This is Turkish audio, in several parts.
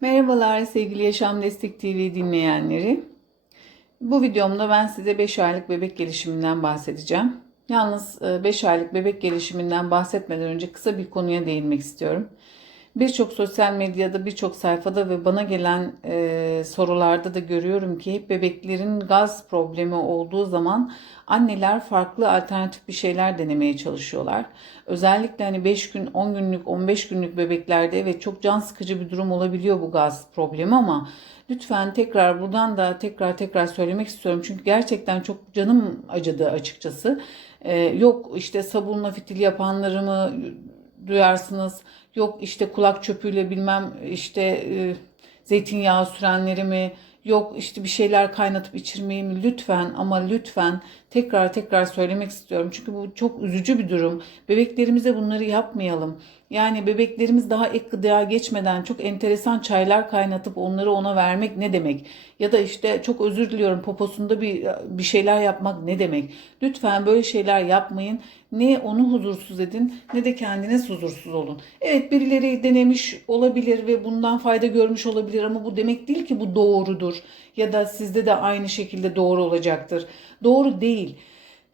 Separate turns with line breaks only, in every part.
Merhabalar sevgili Yaşam Destek TV dinleyenleri. Bu videomda ben size 5 aylık bebek gelişiminden bahsedeceğim. Yalnız 5 aylık bebek gelişiminden bahsetmeden önce kısa bir konuya değinmek istiyorum. Birçok sosyal medyada, birçok sayfada ve bana gelen e, sorularda da görüyorum ki bebeklerin gaz problemi olduğu zaman anneler farklı alternatif bir şeyler denemeye çalışıyorlar. Özellikle hani 5 gün, 10 günlük, 15 günlük bebeklerde evet çok can sıkıcı bir durum olabiliyor bu gaz problemi ama lütfen tekrar buradan da tekrar tekrar söylemek istiyorum. Çünkü gerçekten çok canım acıdı açıkçası. E, yok işte sabunla fitil yapanları mı duyarsınız. Yok işte kulak çöpüyle bilmem işte e, zeytinyağı sürenleri mi yok işte bir şeyler kaynatıp içirmeyi mi lütfen ama lütfen tekrar tekrar söylemek istiyorum. Çünkü bu çok üzücü bir durum. Bebeklerimize bunları yapmayalım. Yani bebeklerimiz daha ek gıdaya geçmeden çok enteresan çaylar kaynatıp onları ona vermek ne demek? Ya da işte çok özür diliyorum poposunda bir bir şeyler yapmak ne demek? Lütfen böyle şeyler yapmayın. Ne onu huzursuz edin ne de kendiniz huzursuz olun. Evet birileri denemiş olabilir ve bundan fayda görmüş olabilir ama bu demek değil ki bu doğrudur. Ya da sizde de aynı şekilde doğru olacaktır. Doğru değil.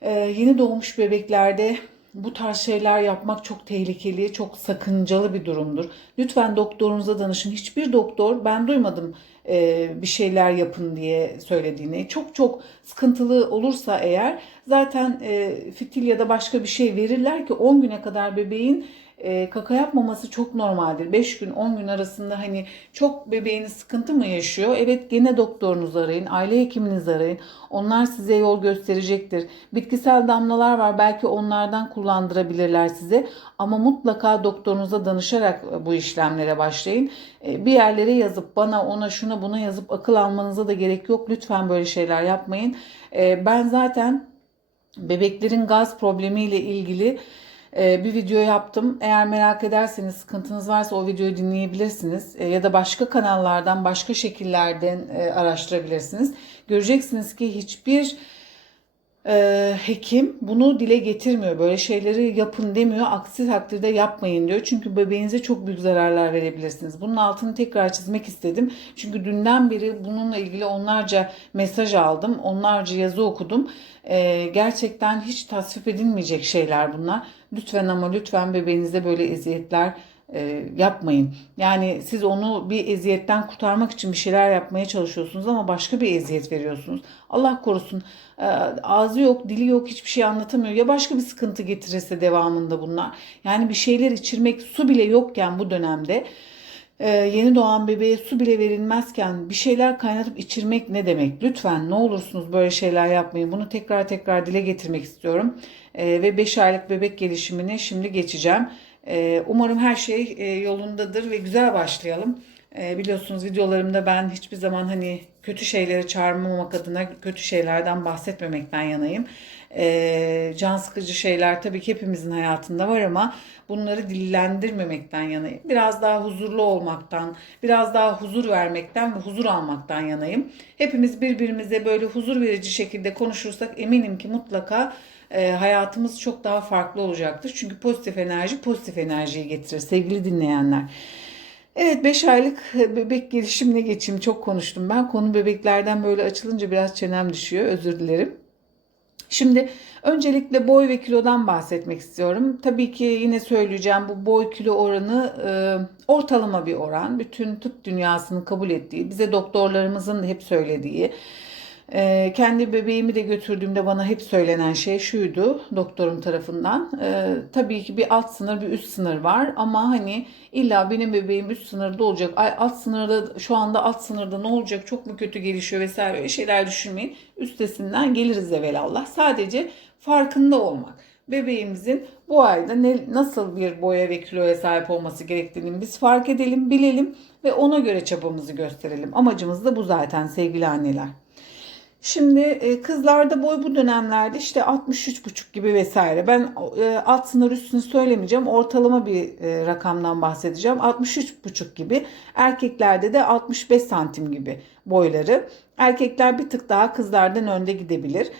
Ee, yeni doğmuş bebeklerde bu tarz şeyler yapmak çok tehlikeli, çok sakıncalı bir durumdur. Lütfen doktorunuza danışın. Hiçbir doktor ben duymadım e, bir şeyler yapın diye söylediğini. Çok çok sıkıntılı olursa eğer zaten e, fitil ya da başka bir şey verirler ki 10 güne kadar bebeğin e, kaka yapmaması çok normaldir. 5 gün 10 gün arasında hani çok bebeğiniz sıkıntı mı yaşıyor? Evet gene doktorunuzu arayın, aile hekiminizi arayın. Onlar size yol gösterecektir. Bitkisel damlalar var belki onlardan kullandırabilirler size. Ama mutlaka doktorunuza danışarak bu işlemlere başlayın. E, bir yerlere yazıp bana ona şuna buna yazıp akıl almanıza da gerek yok. Lütfen böyle şeyler yapmayın. E, ben zaten bebeklerin gaz problemiyle ilgili e, bir video yaptım. Eğer merak ederseniz sıkıntınız varsa o videoyu dinleyebilirsiniz. E, ya da başka kanallardan, başka şekillerden e, araştırabilirsiniz. Göreceksiniz ki hiçbir hekim bunu dile getirmiyor. Böyle şeyleri yapın demiyor. Aksi takdirde yapmayın diyor. Çünkü bebeğinize çok büyük zararlar verebilirsiniz. Bunun altını tekrar çizmek istedim. Çünkü dünden beri bununla ilgili onlarca mesaj aldım. Onlarca yazı okudum. gerçekten hiç tasvip edilmeyecek şeyler bunlar. Lütfen ama lütfen bebeğinize böyle eziyetler e, yapmayın. Yani siz onu bir eziyetten kurtarmak için bir şeyler yapmaya çalışıyorsunuz ama başka bir eziyet veriyorsunuz. Allah korusun e, ağzı yok, dili yok, hiçbir şey anlatamıyor. Ya başka bir sıkıntı getirirse devamında bunlar. Yani bir şeyler içirmek su bile yokken bu dönemde ee, yeni doğan bebeğe su bile verilmezken bir şeyler kaynatıp içirmek ne demek? Lütfen ne olursunuz böyle şeyler yapmayın. Bunu tekrar tekrar dile getirmek istiyorum. Ee, ve 5 aylık bebek gelişimini şimdi geçeceğim. Ee, umarım her şey e, yolundadır ve güzel başlayalım. Ee, biliyorsunuz videolarımda ben hiçbir zaman hani kötü şeyleri çağırmamak adına kötü şeylerden bahsetmemekten yanayım. Ee, can sıkıcı şeyler tabii ki hepimizin hayatında var ama bunları dillendirmemekten yanayım. Biraz daha huzurlu olmaktan, biraz daha huzur vermekten ve huzur almaktan yanayım. Hepimiz birbirimize böyle huzur verici şekilde konuşursak eminim ki mutlaka e, hayatımız çok daha farklı olacaktır. Çünkü pozitif enerji pozitif enerjiyi getirir sevgili dinleyenler. Evet 5 aylık bebek gelişimine geçeyim. Çok konuştum ben. Konu bebeklerden böyle açılınca biraz çenem düşüyor. Özür dilerim. Şimdi öncelikle boy ve kilodan bahsetmek istiyorum. Tabii ki yine söyleyeceğim bu boy kilo oranı e, ortalama bir oran. Bütün tıp dünyasının kabul ettiği, bize doktorlarımızın da hep söylediği ee, kendi bebeğimi de götürdüğümde bana hep söylenen şey şuydu doktorum tarafından. Ee, tabii ki bir alt sınır bir üst sınır var ama hani illa benim bebeğim üst sınırda olacak. Ay alt sınırda şu anda alt sınırda ne olacak çok mu kötü gelişiyor vesaire öyle şeyler düşünmeyin. Üstesinden geliriz evvelallah. Sadece farkında olmak. Bebeğimizin bu ayda ne, nasıl bir boya ve kiloya sahip olması gerektiğini biz fark edelim, bilelim ve ona göre çabamızı gösterelim. Amacımız da bu zaten sevgili anneler. Şimdi e, kızlarda boy bu dönemlerde işte 63,5 gibi vesaire. Ben e, alt sınır üstünü söylemeyeceğim. Ortalama bir e, rakamdan bahsedeceğim. 63,5 gibi. Erkeklerde de 65 santim gibi boyları. Erkekler bir tık daha kızlardan önde gidebilir.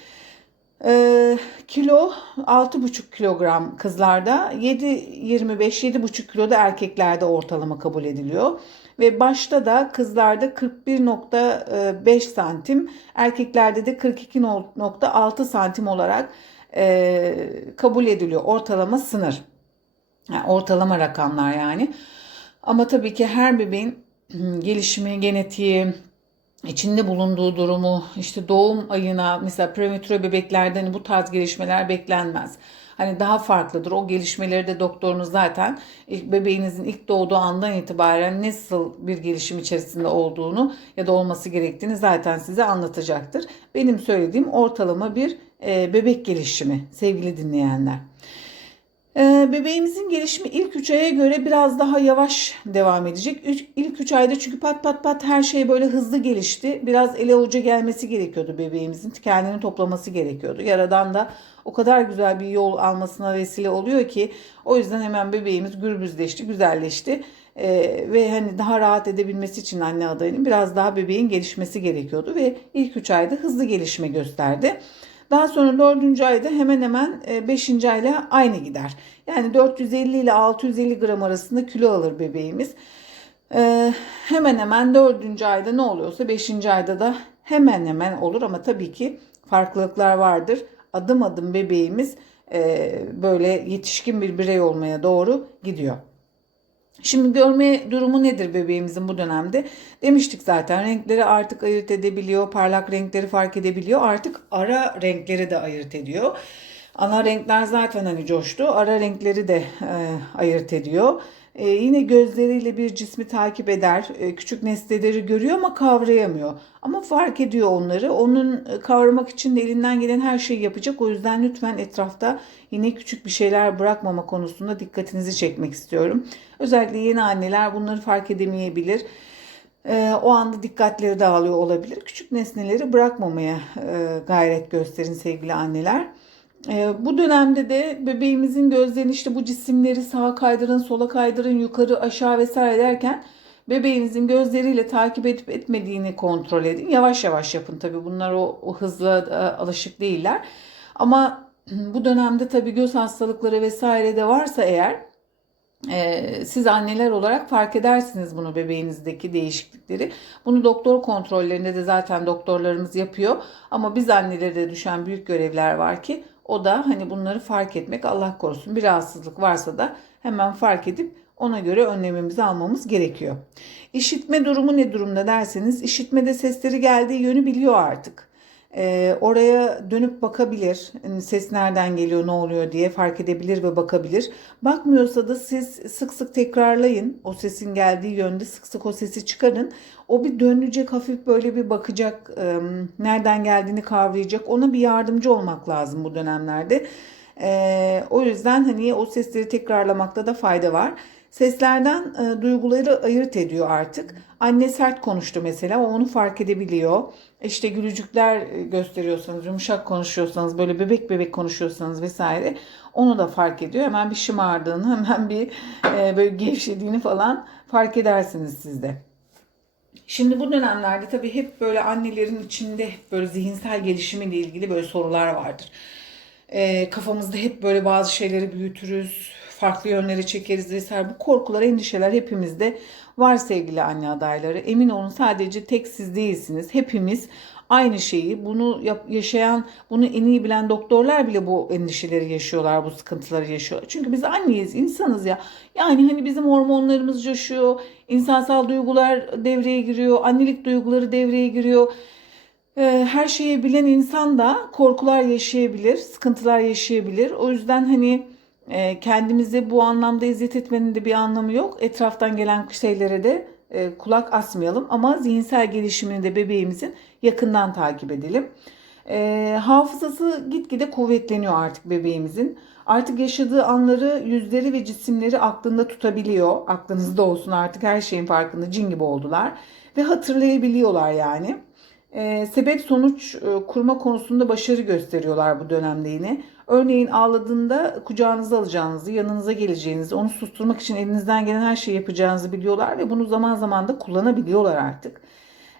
Ee, kilo 6,5 kilogram kızlarda 7-25-7,5 kilo da erkeklerde ortalama kabul ediliyor. Ve başta da kızlarda 41.5 santim, erkeklerde de 42.6 santim olarak e, kabul ediliyor ortalama sınır. Yani ortalama rakamlar yani. Ama tabii ki her bebeğin gelişimi, genetiği, içinde bulunduğu durumu, işte doğum ayına mesela prematüre bebeklerde hani bu tarz gelişmeler beklenmez. Hani daha farklıdır. O gelişmeleri de doktorunuz zaten ilk bebeğinizin ilk doğduğu andan itibaren nasıl bir gelişim içerisinde olduğunu ya da olması gerektiğini zaten size anlatacaktır. Benim söylediğim ortalama bir e, bebek gelişimi sevgili dinleyenler. Ee, bebeğimizin gelişimi ilk 3 aya göre biraz daha yavaş devam edecek. İlk 3 ayda çünkü pat pat pat her şey böyle hızlı gelişti. Biraz ele avuca gelmesi gerekiyordu bebeğimizin. Kendini toplaması gerekiyordu. Yaradan da o kadar güzel bir yol almasına vesile oluyor ki o yüzden hemen bebeğimiz gürbüzleşti, güzelleşti. Ee, ve hani daha rahat edebilmesi için anne adayının biraz daha bebeğin gelişmesi gerekiyordu ve ilk 3 ayda hızlı gelişme gösterdi. Daha sonra 4. ayda hemen hemen 5. E, ayla aynı gider. Yani 450 ile 650 gram arasında kilo alır bebeğimiz. E, hemen hemen 4. ayda ne oluyorsa 5. ayda da hemen hemen olur ama tabii ki farklılıklar vardır. Adım adım bebeğimiz e, böyle yetişkin bir birey olmaya doğru gidiyor. Şimdi görme durumu nedir bebeğimizin bu dönemde? Demiştik zaten renkleri artık ayırt edebiliyor, parlak renkleri fark edebiliyor. Artık ara renkleri de ayırt ediyor. Ana renkler zaten hani coştu. Ara renkleri de e, ayırt ediyor. E, yine gözleriyle bir cismi takip eder. E, küçük nesneleri görüyor ama kavrayamıyor. Ama fark ediyor onları. Onun e, kavramak için de elinden gelen her şeyi yapacak. O yüzden lütfen etrafta yine küçük bir şeyler bırakmama konusunda dikkatinizi çekmek istiyorum. Özellikle yeni anneler bunları fark edemeyebilir. E, o anda dikkatleri dağılıyor olabilir. Küçük nesneleri bırakmamaya e, gayret gösterin sevgili anneler. E, bu dönemde de bebeğimizin gözlerini işte bu cisimleri sağa kaydırın, sola kaydırın, yukarı, aşağı vesaire derken bebeğinizin gözleriyle takip edip etmediğini kontrol edin. Yavaş yavaş yapın tabii bunlar o, o hızla e, alışık değiller. Ama bu dönemde tabii göz hastalıkları vesaire de varsa eğer ee, siz anneler olarak fark edersiniz bunu bebeğinizdeki değişiklikleri. Bunu doktor kontrollerinde de zaten doktorlarımız yapıyor. Ama biz annelere de düşen büyük görevler var ki o da hani bunları fark etmek Allah korusun bir rahatsızlık varsa da hemen fark edip ona göre önlemimizi almamız gerekiyor. İşitme durumu ne durumda derseniz işitmede sesleri geldiği yönü biliyor artık. Ee, oraya dönüp bakabilir. Yani ses nereden geliyor, ne oluyor diye fark edebilir ve bakabilir. Bakmıyorsa da siz sık sık tekrarlayın. O sesin geldiği yönde sık sık o sesi çıkarın. O bir dönecek, hafif böyle bir bakacak, e, nereden geldiğini kavrayacak. Ona bir yardımcı olmak lazım bu dönemlerde. E, o yüzden hani o sesleri tekrarlamakta da fayda var. Seslerden e, duyguları ayırt ediyor artık. Anne sert konuştu mesela o onu fark edebiliyor. İşte gülücükler gösteriyorsanız, yumuşak konuşuyorsanız, böyle bebek bebek konuşuyorsanız vesaire onu da fark ediyor. Hemen bir şımardığını, hemen bir e, böyle gevşediğini falan fark edersiniz siz de. Şimdi bu dönemlerde tabii hep böyle annelerin içinde böyle zihinsel gelişimiyle ilgili böyle sorular vardır. E, kafamızda hep böyle bazı şeyleri büyütürüz, farklı yönlere çekeriz vesaire. Bu korkular, endişeler hepimizde var sevgili anne adayları. Emin olun sadece tek siz değilsiniz. Hepimiz aynı şeyi bunu yaşayan, bunu en iyi bilen doktorlar bile bu endişeleri yaşıyorlar, bu sıkıntıları yaşıyorlar. Çünkü biz anneyiz, insanız ya. Yani hani bizim hormonlarımız coşuyor, insansal duygular devreye giriyor, annelik duyguları devreye giriyor. Ee, her şeyi bilen insan da korkular yaşayabilir, sıkıntılar yaşayabilir. O yüzden hani e, kendimize bu anlamda eziyet etmenin de bir anlamı yok. Etraftan gelen şeylere de e, kulak asmayalım ama zihinsel gelişimini de bebeğimizin yakından takip edelim. E, hafızası gitgide kuvvetleniyor artık bebeğimizin. Artık yaşadığı anları, yüzleri ve cisimleri aklında tutabiliyor. Aklınızda olsun artık her şeyin farkında cin gibi oldular. Ve hatırlayabiliyorlar yani. E, sebep sonuç e, kurma konusunda başarı gösteriyorlar bu dönemde yine. Örneğin ağladığında kucağınıza alacağınızı, yanınıza geleceğinizi, onu susturmak için elinizden gelen her şeyi yapacağınızı biliyorlar ve bunu zaman zaman da kullanabiliyorlar artık.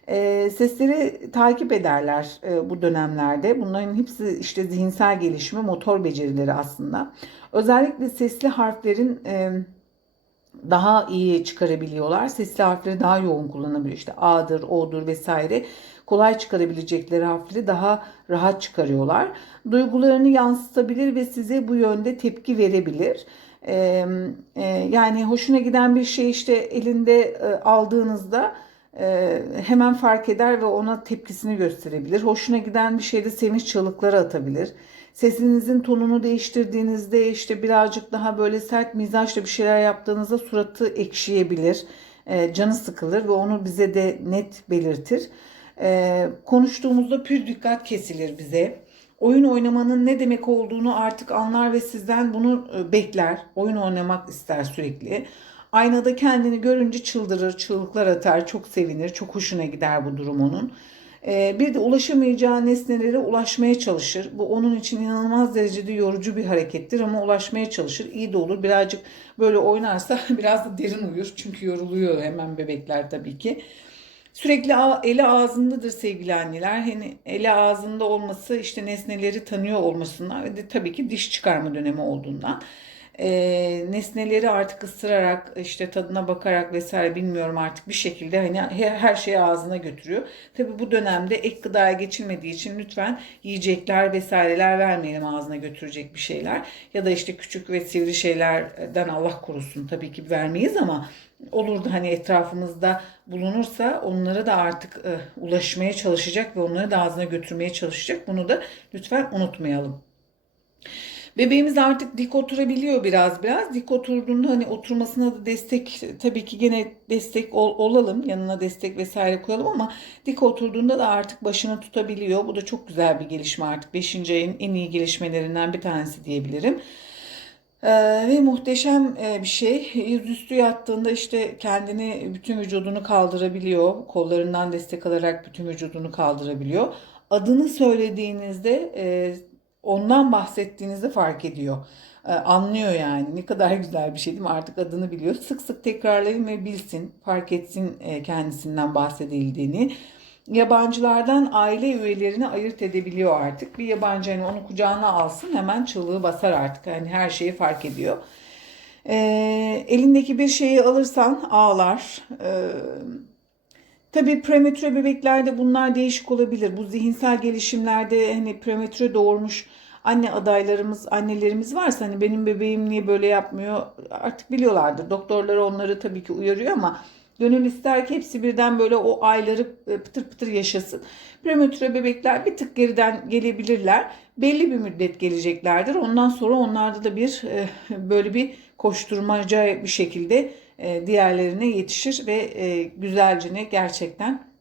E, sesleri takip ederler e, bu dönemlerde. Bunların hepsi işte zihinsel gelişimi, motor becerileri aslında. Özellikle sesli harflerin e, daha iyi çıkarabiliyorlar. Sesli harfleri daha yoğun kullanabiliyor. İşte A'dır, O'dur vesaire. Kolay çıkarabilecekleri harfleri daha rahat çıkarıyorlar. Duygularını yansıtabilir ve size bu yönde tepki verebilir. Ee, e, yani hoşuna giden bir şey işte elinde e, aldığınızda e, hemen fark eder ve ona tepkisini gösterebilir. Hoşuna giden bir şeyde sevinç çığlıkları atabilir. Sesinizin tonunu değiştirdiğinizde işte birazcık daha böyle sert mizaçla bir şeyler yaptığınızda suratı ekşiyebilir. E, canı sıkılır ve onu bize de net belirtir. E, konuştuğumuzda pür dikkat kesilir bize. Oyun oynamanın ne demek olduğunu artık anlar ve sizden bunu e, bekler. Oyun oynamak ister sürekli. Aynada kendini görünce çıldırır, çığlıklar atar, çok sevinir, çok hoşuna gider bu durum onun. Ee, bir de ulaşamayacağı nesnelere ulaşmaya çalışır. Bu onun için inanılmaz derecede yorucu bir harekettir ama ulaşmaya çalışır. İyi de olur. Birazcık böyle oynarsa biraz da derin uyur. Çünkü yoruluyor hemen bebekler tabii ki. Sürekli eli ağzındadır sevgili anneler. Hani eli ağzında olması işte nesneleri tanıyor olmasından ve de tabii ki diş çıkarma dönemi olduğundan e, nesneleri artık ısırarak işte tadına bakarak vesaire bilmiyorum artık bir şekilde hani her, şeyi ağzına götürüyor. Tabi bu dönemde ek gıdaya geçilmediği için lütfen yiyecekler vesaireler vermeyelim ağzına götürecek bir şeyler. Ya da işte küçük ve sivri şeylerden Allah korusun tabii ki vermeyiz ama olur da hani etrafımızda bulunursa onlara da artık e, ulaşmaya çalışacak ve onları da ağzına götürmeye çalışacak. Bunu da lütfen unutmayalım. Bebeğimiz artık dik oturabiliyor biraz biraz. Dik oturduğunda hani oturmasına da destek tabii ki gene destek ol, olalım. Yanına destek vesaire koyalım ama dik oturduğunda da artık başını tutabiliyor. Bu da çok güzel bir gelişme artık. 5. ayın en iyi gelişmelerinden bir tanesi diyebilirim. Ee, ve muhteşem e, bir şey. Yüzüstü yattığında işte kendini bütün vücudunu kaldırabiliyor. Kollarından destek alarak bütün vücudunu kaldırabiliyor. Adını söylediğinizde e, ondan bahsettiğinizde fark ediyor. Ee, anlıyor yani. Ne kadar güzel bir şey değil mi? Artık adını biliyor. Sık sık tekrarlayın ve bilsin, fark etsin e, kendisinden bahsedildiğini. Yabancılardan aile üyelerini ayırt edebiliyor artık. Bir yabancı hani onu kucağına alsın hemen çığlığı basar artık. Yani her şeyi fark ediyor. E, elindeki bir şeyi alırsan ağlar. E, Tabii prematüre bebeklerde bunlar değişik olabilir. Bu zihinsel gelişimlerde hani prematüre doğurmuş anne adaylarımız, annelerimiz varsa hani benim bebeğim niye böyle yapmıyor artık biliyorlardır. Doktorlar onları tabii ki uyarıyor ama gönül ister ki hepsi birden böyle o ayları e, pıtır pıtır yaşasın. Prematüre bebekler bir tık geriden gelebilirler. Belli bir müddet geleceklerdir. Ondan sonra onlarda da bir e, böyle bir koşturmaca bir şekilde diğerlerine yetişir ve e, güzelce gerçekten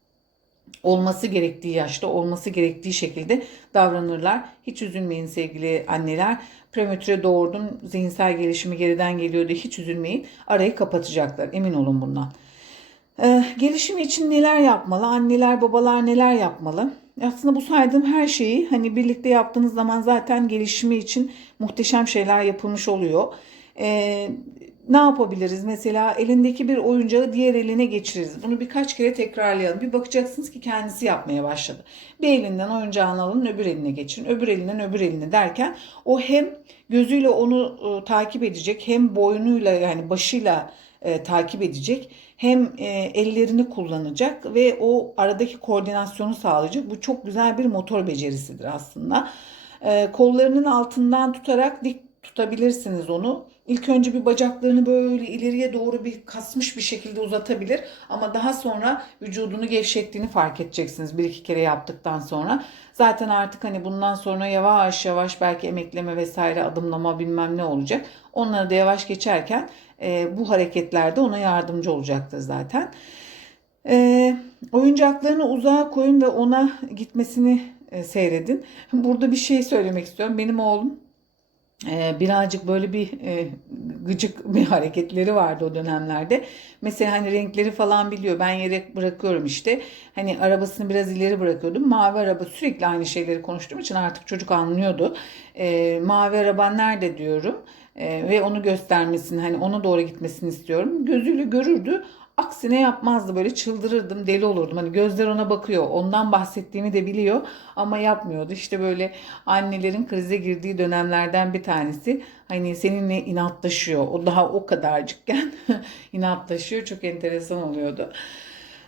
olması gerektiği yaşta olması gerektiği şekilde davranırlar. Hiç üzülmeyin sevgili anneler. Prematüre doğurdum, zihinsel gelişimi geriden geliyor diye hiç üzülmeyin. Arayı kapatacaklar. Emin olun bundan. Ee, gelişimi için neler yapmalı? Anneler, babalar neler yapmalı? Aslında bu saydığım her şeyi hani birlikte yaptığınız zaman zaten gelişimi için muhteşem şeyler yapılmış oluyor. Ee, ne yapabiliriz? Mesela elindeki bir oyuncağı diğer eline geçiririz. Bunu birkaç kere tekrarlayalım. Bir bakacaksınız ki kendisi yapmaya başladı. Bir elinden oyuncağını alın öbür eline geçirin. Öbür elinden öbür eline derken o hem gözüyle onu e, takip edecek hem boynuyla yani başıyla e, takip edecek hem e, ellerini kullanacak ve o aradaki koordinasyonu sağlayacak. Bu çok güzel bir motor becerisidir aslında. E, kollarının altından tutarak dik tutabilirsiniz onu İlk önce bir bacaklarını böyle ileriye doğru bir kasmış bir şekilde uzatabilir. Ama daha sonra vücudunu gevşettiğini fark edeceksiniz bir iki kere yaptıktan sonra. Zaten artık hani bundan sonra yavaş yavaş belki emekleme vesaire adımlama bilmem ne olacak. Onları da yavaş geçerken e, bu hareketlerde ona yardımcı olacaktır zaten. E, oyuncaklarını uzağa koyun ve ona gitmesini e, seyredin. Burada bir şey söylemek istiyorum. Benim oğlum birazcık böyle bir e, gıcık bir hareketleri vardı o dönemlerde. Mesela hani renkleri falan biliyor. Ben yere bırakıyorum işte. Hani arabasını biraz ileri bırakıyordum. Mavi araba sürekli aynı şeyleri konuştuğum için artık çocuk anlıyordu. E, mavi araban nerede diyorum. E, ve onu göstermesini hani ona doğru gitmesini istiyorum. Gözüyle görürdü Aksine yapmazdı böyle çıldırırdım deli olurdum. Hani gözler ona bakıyor ondan bahsettiğimi de biliyor ama yapmıyordu. İşte böyle annelerin krize girdiği dönemlerden bir tanesi. Hani seninle inatlaşıyor. O daha o kadarcıkken inatlaşıyor. Çok enteresan oluyordu.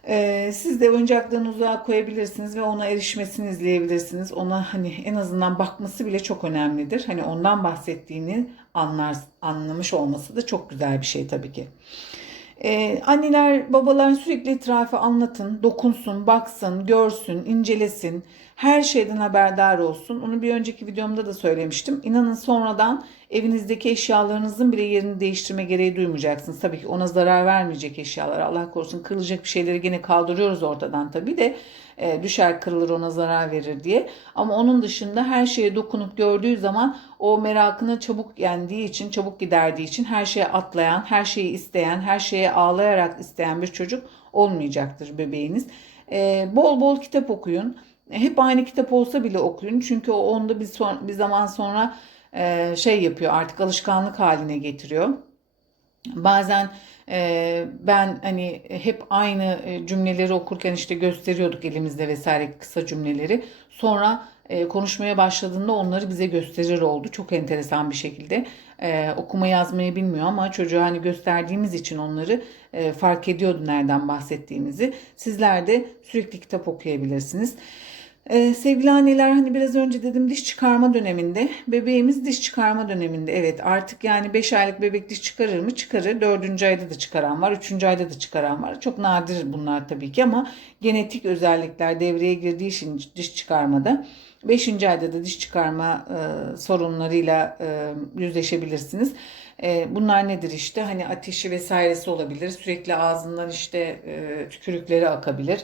Ee, siz de oyuncaklarını uzağa koyabilirsiniz ve ona erişmesini izleyebilirsiniz. Ona hani en azından bakması bile çok önemlidir. Hani ondan bahsettiğini anlar, anlamış olması da çok güzel bir şey tabii ki. Ee, anneler, babalar sürekli etrafı anlatın, dokunsun, baksın, görsün, incelesin. Her şeyden haberdar olsun. Onu bir önceki videomda da söylemiştim. İnanın sonradan evinizdeki eşyalarınızın bile yerini değiştirme gereği duymayacaksınız. Tabii ki ona zarar vermeyecek eşyalar. Allah korusun kırılacak bir şeyleri gene kaldırıyoruz ortadan tabii de e, düşer kırılır ona zarar verir diye. Ama onun dışında her şeye dokunup gördüğü zaman o merakını çabuk yendiği için, çabuk giderdiği için her şeye atlayan, her şeyi isteyen, her şeye ağlayarak isteyen bir çocuk olmayacaktır bebeğiniz. E, bol bol kitap okuyun. Hep aynı kitap olsa bile okuyun. Çünkü o onda bir, son, bir zaman sonra e, şey yapıyor artık alışkanlık haline getiriyor. Bazen e, ben hani hep aynı e, cümleleri okurken işte gösteriyorduk elimizde vesaire kısa cümleleri. Sonra e, konuşmaya başladığında onları bize gösterir oldu. Çok enteresan bir şekilde. E, okuma yazmayı bilmiyor ama çocuğa hani gösterdiğimiz için onları e, fark ediyordu nereden bahsettiğimizi. Sizler de sürekli kitap okuyabilirsiniz. Ee, sevgili anneler hani biraz önce dedim diş çıkarma döneminde bebeğimiz diş çıkarma döneminde evet artık yani 5 aylık bebek diş çıkarır mı çıkarır 4. ayda da çıkaran var 3. ayda da çıkaran var çok nadir bunlar tabii ki ama genetik özellikler devreye girdiği için diş çıkarmada 5. ayda da diş çıkarma e, sorunlarıyla e, yüzleşebilirsiniz. E, bunlar nedir işte hani ateşi vesairesi olabilir sürekli ağzından işte e, tükürükleri akabilir.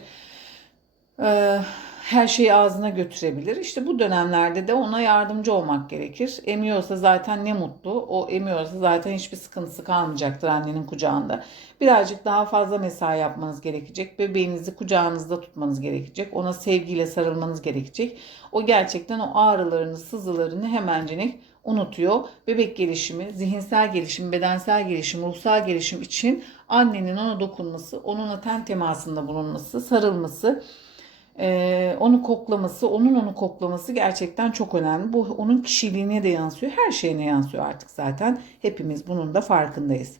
Ee, her şeyi ağzına götürebilir. İşte bu dönemlerde de ona yardımcı olmak gerekir. Emiyorsa zaten ne mutlu. O emiyorsa zaten hiçbir sıkıntısı kalmayacaktır annenin kucağında. Birazcık daha fazla mesai yapmanız gerekecek. Bebeğinizi kucağınızda tutmanız gerekecek. Ona sevgiyle sarılmanız gerekecek. O gerçekten o ağrılarını, sızılarını hemencinek unutuyor. Bebek gelişimi, zihinsel gelişim, bedensel gelişim, ruhsal gelişim için annenin ona dokunması, onunla ten temasında bulunması, sarılması, ee, onu koklaması, onun onu koklaması gerçekten çok önemli. Bu onun kişiliğine de yansıyor, her şeyine yansıyor artık zaten. Hepimiz bunun da farkındayız.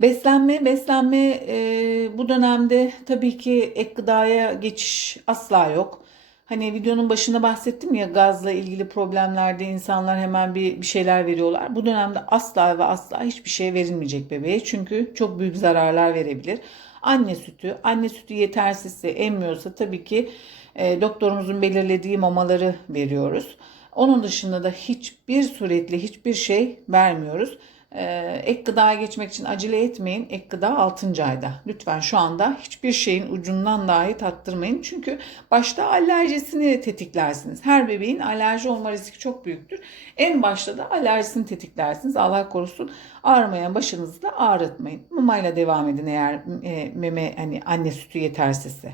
Beslenme, beslenme e, bu dönemde tabii ki ek gıdaya geçiş asla yok. Hani videonun başında bahsettim ya gazla ilgili problemlerde insanlar hemen bir, bir şeyler veriyorlar. Bu dönemde asla ve asla hiçbir şey verilmeyecek bebeğe. Çünkü çok büyük zararlar verebilir. Anne sütü, anne sütü yetersizse, emmiyorsa tabii ki e, doktorumuzun belirlediği mamaları veriyoruz. Onun dışında da hiçbir suretle hiçbir şey vermiyoruz. Ee, ek gıdaya geçmek için acele etmeyin. Ek gıda 6. ayda. Lütfen şu anda hiçbir şeyin ucundan dahi tattırmayın. Çünkü başta alerjisini tetiklersiniz. Her bebeğin alerji olma riski çok büyüktür. En başta da alerjisini tetiklersiniz. Allah korusun ağrımayan başınızı da ağrıtmayın. Mamayla devam edin eğer e, meme hani anne sütü yetersizse.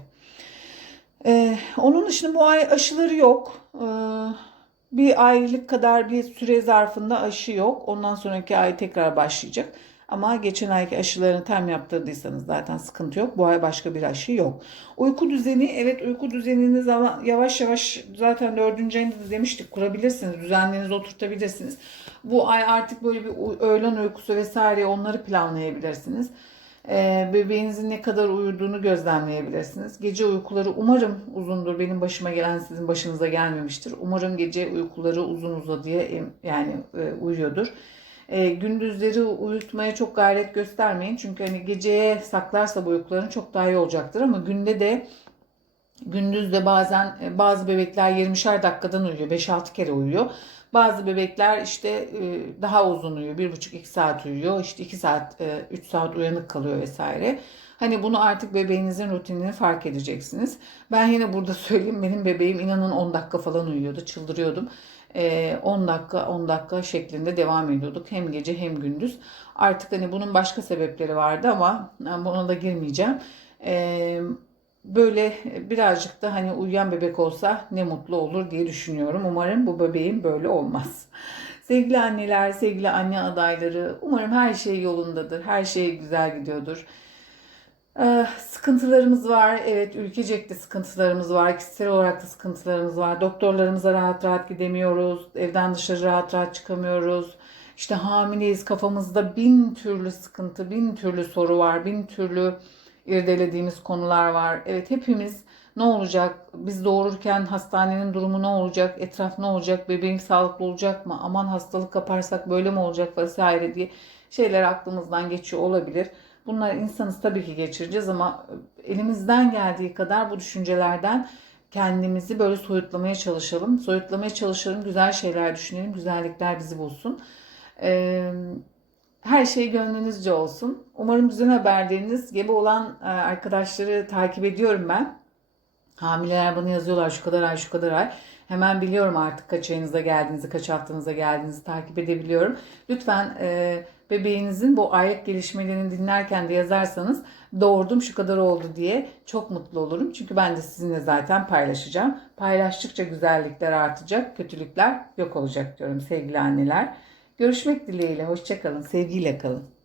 Ee, onun dışında bu ay aşıları yok. Ee, bir aylık kadar bir süre zarfında aşı yok. Ondan sonraki ay tekrar başlayacak. Ama geçen ayki aşılarını tam yaptırdıysanız zaten sıkıntı yok. Bu ay başka bir aşı yok. Uyku düzeni, evet uyku düzeniniz yavaş yavaş zaten dördüncü ayında da demiştik kurabilirsiniz. Düzenlerinizi oturtabilirsiniz. Bu ay artık böyle bir öğlen uykusu vesaire onları planlayabilirsiniz. Ee, bebeğinizin ne kadar uyuduğunu gözlemleyebilirsiniz. Gece uykuları umarım uzundur. Benim başıma gelen sizin başınıza gelmemiştir. Umarım gece uykuları uzun uzadıya yani e, uyuyordur. E, gündüzleri uyutmaya çok gayret göstermeyin. Çünkü hani geceye saklarsa bu uykuların çok daha iyi olacaktır. Ama günde de gündüz de bazen e, bazı bebekler 20'şer dakikadan uyuyor. 5-6 kere uyuyor. Bazı bebekler işte e, daha uzun uyuyor. 1,5-2 saat uyuyor. İşte 2 saat, 3 e, saat uyanık kalıyor vesaire. Hani bunu artık bebeğinizin rutinini fark edeceksiniz. Ben yine burada söyleyeyim benim bebeğim inanın 10 dakika falan uyuyordu. Çıldırıyordum. 10 dakika 10 dakika şeklinde devam ediyorduk. Hem gece hem gündüz. Artık hani bunun başka sebepleri vardı ama buna da girmeyeceğim böyle birazcık da hani uyuyan bebek olsa ne mutlu olur diye düşünüyorum. Umarım bu bebeğin böyle olmaz. Sevgili anneler, sevgili anne adayları, umarım her şey yolundadır, her şey güzel gidiyordur. Ee, sıkıntılarımız var. Evet, ülkecek de sıkıntılarımız var. Kişisel olarak da sıkıntılarımız var. Doktorlarımıza rahat rahat gidemiyoruz. Evden dışarı rahat rahat çıkamıyoruz. İşte hamileyiz. Kafamızda bin türlü sıkıntı, bin türlü soru var. Bin türlü irdelediğimiz konular var. Evet, hepimiz ne olacak? Biz doğururken hastanenin durumu ne olacak? Etraf ne olacak? Bebeğim sağlıklı olacak mı? Aman hastalık kaparsak böyle mi olacak vesaire diye şeyler aklımızdan geçiyor olabilir. Bunlar insanız tabii ki geçireceğiz ama elimizden geldiği kadar bu düşüncelerden kendimizi böyle soyutlamaya çalışalım. Soyutlamaya çalışalım, güzel şeyler düşünelim, güzellikler bizi bulsun. Ee, her şey gönlünüzce olsun. Umarım güzel haberleriniz, gebe olan e, arkadaşları takip ediyorum ben. Hamileler bana yazıyorlar şu kadar ay şu kadar ay. Hemen biliyorum artık kaç ayınıza geldiğinizi, kaç haftanıza geldiğinizi takip edebiliyorum. Lütfen e, bebeğinizin bu aylık gelişmelerini dinlerken de yazarsanız doğurdum şu kadar oldu diye çok mutlu olurum. Çünkü ben de sizinle zaten paylaşacağım. Paylaştıkça güzellikler artacak, kötülükler yok olacak diyorum sevgili anneler. Görüşmek dileğiyle, hoşçakalın, sevgiyle kalın.